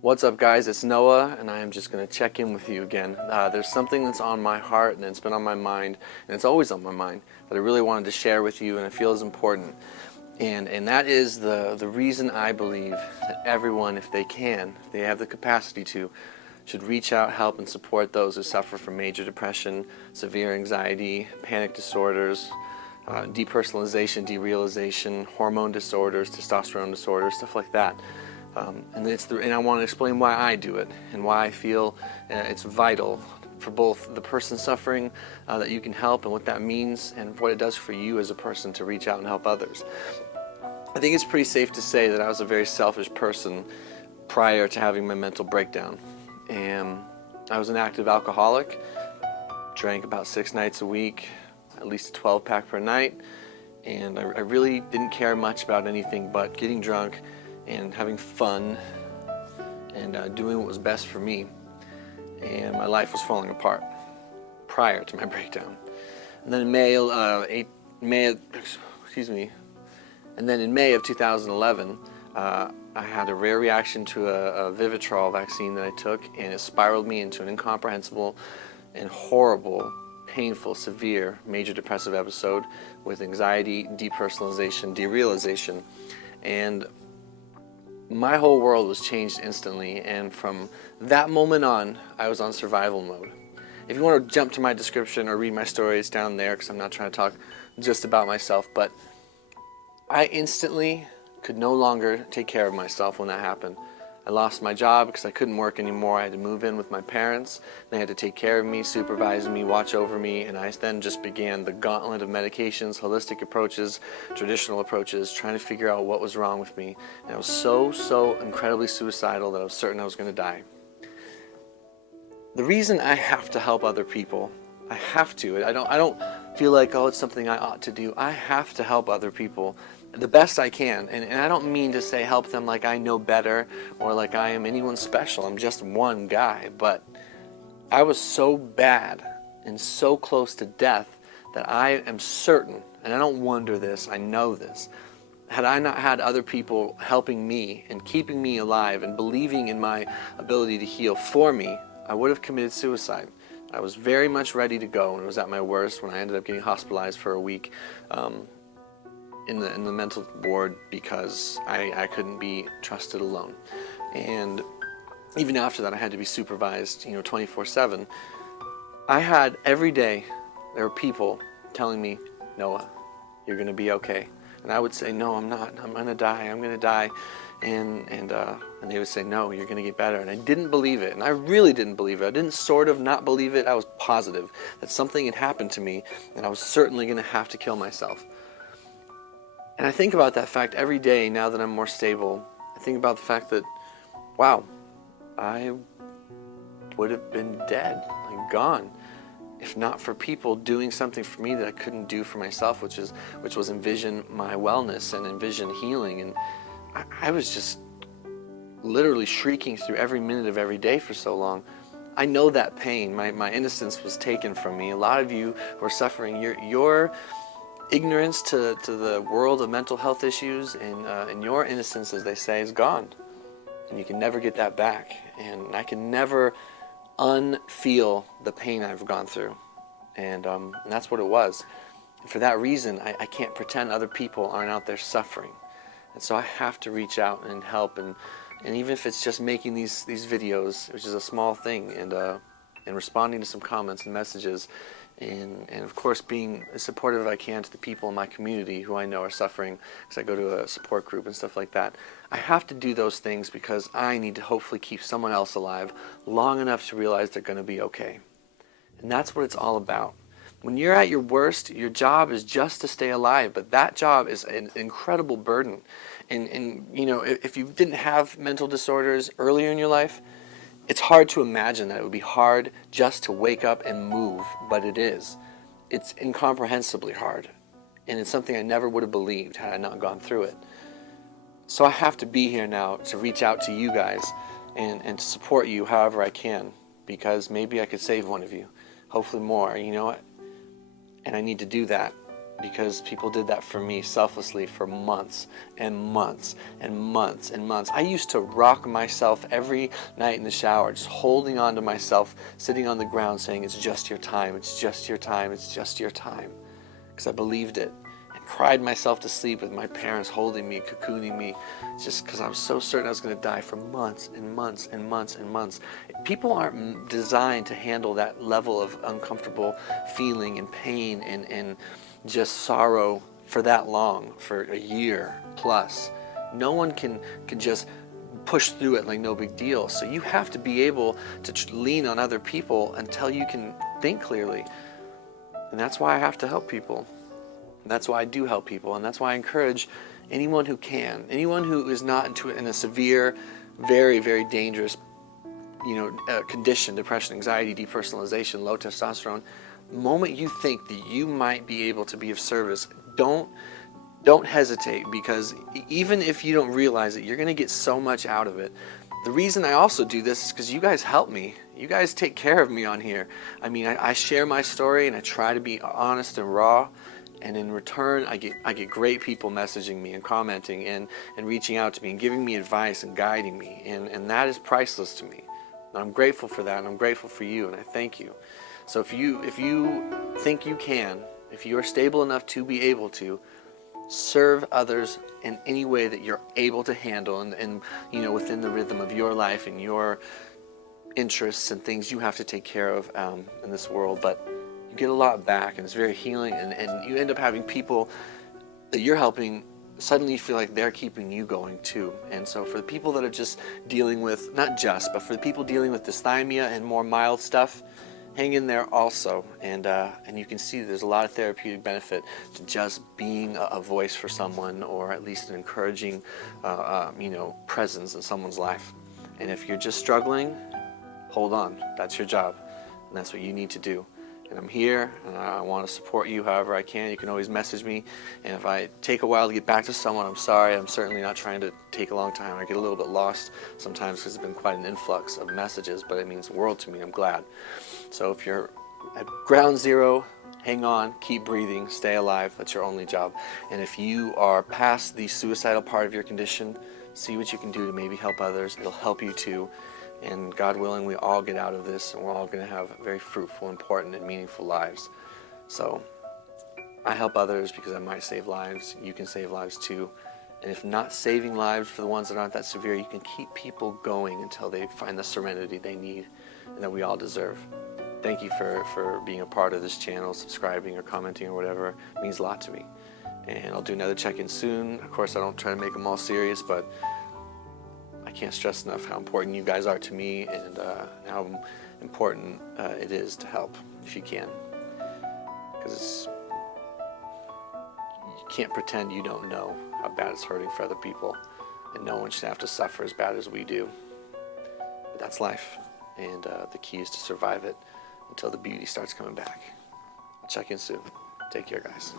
What's up, guys? It's Noah, and I am just going to check in with you again. There's something that's on my heart, and it's been on my mind, and it's always on my mind, that I really wanted to share with you, and I feel is important. And that is the reason I believe that everyone, if they can, if they have the capacity to, should reach out, help, and support those who suffer from major depression, severe anxiety, panic disorders, depersonalization, derealization, hormone disorders, testosterone disorders, stuff like that. And I want to explain why I do it and why I feel it's vital for both the person suffering that you can help and what that means and what it does for you as a person to reach out and help others. I think it's pretty safe to say that I was a very selfish person prior to having my mental breakdown. And I was an active alcoholic, drank about 6 nights a week, at least a 12-pack per night, and I really didn't care much about anything but getting drunk and having fun and doing what was best for me. And my life was falling apart prior to my breakdown. And then in May of 2011, I had a rare reaction to a Vivitrol vaccine that I took, and it spiraled me into an incomprehensible and horrible, painful, severe, major depressive episode with anxiety, depersonalization, derealization. And my whole world was changed instantly, and from that moment on, I was on survival mode. If you want to jump to my description or read my story, it's down there, because I'm not trying to talk just about myself, but I instantly could no longer take care of myself when that happened. I lost my job because I couldn't work anymore. I had to move in with my parents. They had to take care of me, supervise me, watch over me, and I then just began the gauntlet of medications, holistic approaches, traditional approaches, trying to figure out what was wrong with me. And I was so incredibly suicidal that I was certain I was going to die. The reason I have to help other people, I have to. I don't feel like, oh, it's something I ought to do. I have to help other people the best I can, and I don't mean to say help them like I know better or like I am anyone special. I'm just one guy, but I was so bad and so close to death that I am certain, and I don't wonder this, I know this, had I not had other people helping me and keeping me alive and believing in my ability to heal for me, I would have committed suicide. I was very much ready to go, and it was at my worst when I ended up getting hospitalized for a week in the mental ward because I couldn't be trusted alone. And even after that, I had to be supervised, 24/7. I had every day, there were people telling me, Noah, you're going to be okay. And I would say, no, I'm not. I'm going to die. And they would say, no, you're going to get better. And I didn't believe it. And I really didn't believe it. I didn't sort of not believe it. I was positive that something had happened to me, and I was certainly going to have to kill myself. And I think about that fact every day now that I'm more stable. I think about the fact that, wow, I would have been dead, like gone, if not for people doing something for me that I couldn't do for myself, which was envision my wellness and envision healing. And I was just literally shrieking through every minute of every day for so long. I know that pain. My innocence was taken from me. A lot of you who are suffering, your ignorance to the world of mental health issues and your innocence, as they say, is gone. And you can never get that back. And I can never unfeel the pain I've gone through. And that's what it was. And for that reason, I can't pretend other people aren't out there suffering. And so I have to reach out and help. And even if it's just making these videos, which is a small thing, and responding to some comments and messages, and of course being as supportive as I can to the people in my community who I know are suffering, because I go to a support group and stuff like that. I have to do those things because I need to hopefully keep someone else alive long enough to realize they're going to be okay. And that's what it's all about. When you're at your worst, your job is just to stay alive, but that job is an incredible burden. And if you didn't have mental disorders earlier in your life, it's hard to imagine that it would be hard just to wake up and move, but it is. It's incomprehensibly hard, and it's something I never would have believed had I not gone through it. So I have to be here now to reach out to you guys and to support you however I can, because maybe I could save one of you, hopefully more, and I need to do that. because people did that for me selflessly for months and months and months and months. I used to rock myself every night in the shower, just holding on to myself, sitting on the ground saying, it's just your time, it's just your time, it's just your time, because I believed it. And cried myself to sleep with my parents holding me, cocooning me, just because I was so certain I was going to die for months and months and months and months. People aren't designed to handle that level of uncomfortable feeling and pain and just sorrow for that long, for a year plus. No one can just push through it like no big deal. So you have to be able to lean on other people until you can think clearly. And that's why I have to help people. And that's why I do help people. And that's why I encourage anyone who can, anyone who is not in a severe, very, very dangerous condition, depression, anxiety, depersonalization, low testosterone. The moment you think that you might be able to be of service, don't hesitate, because even if you don't realize it, you're going to get so much out of it. The reason I also do this is because you guys help me. You guys take care of me on here. I mean, I share my story and I try to be honest and raw. And in return, I get great people messaging me and commenting and reaching out to me and giving me advice and guiding me. And that is priceless to me. And I'm grateful for that, and I'm grateful for you, and I thank you. So if you think you can, if you are stable enough to be able to, serve others in any way that you're able to handle and within the rhythm of your life and your interests and things you have to take care of in this world. But you get a lot back, and it's very healing, and you end up having people that you're helping, suddenly you feel like they're keeping you going too. And so for the people that are just dealing with, but for the people dealing with dysthymia and more mild stuff, hang in there also. And you can see there's a lot of therapeutic benefit to just being a voice for someone, or at least an encouraging presence in someone's life. And if you're just struggling, hold on. That's your job, and that's what you need to do. And I'm here, and I want to support you however I can. You can always message me, and if I take a while to get back to someone, I'm sorry. I'm certainly not trying to take a long time. I get a little bit lost sometimes because it's been quite an influx of messages, but it means the world to me. I'm glad. So if you're at ground zero, hang on, keep breathing, stay alive. That's your only job. And if you are past the suicidal part of your condition, see what you can do to maybe help others. It'll help you too. And God willing, we all get out of this, and we're all going to have very fruitful, important, and meaningful lives. So I help others because I might save lives. You can save lives too. And if not saving lives for the ones that aren't that severe, you can keep people going until they find the serenity they need and that we all deserve. Thank you for being a part of this channel, subscribing or commenting or whatever. It means a lot to me. And I'll do another check-in soon. Of course, I don't try to make them all serious, but I can't stress enough how important you guys are to me, and how important it is to help if you can. Because you can't pretend you don't know how bad it's hurting for other people, and no one should have to suffer as bad as we do. But that's life, and the key is to survive it until the beauty starts coming back. I'll check in soon. Take care, guys.